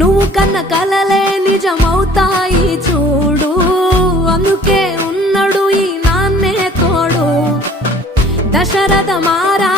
నువ్వు కన్న కలలే నిజమవుతాయి చూడు, అందుకే ఉన్నాడు ఈ నాన్నే తోడు. దశరథ మారా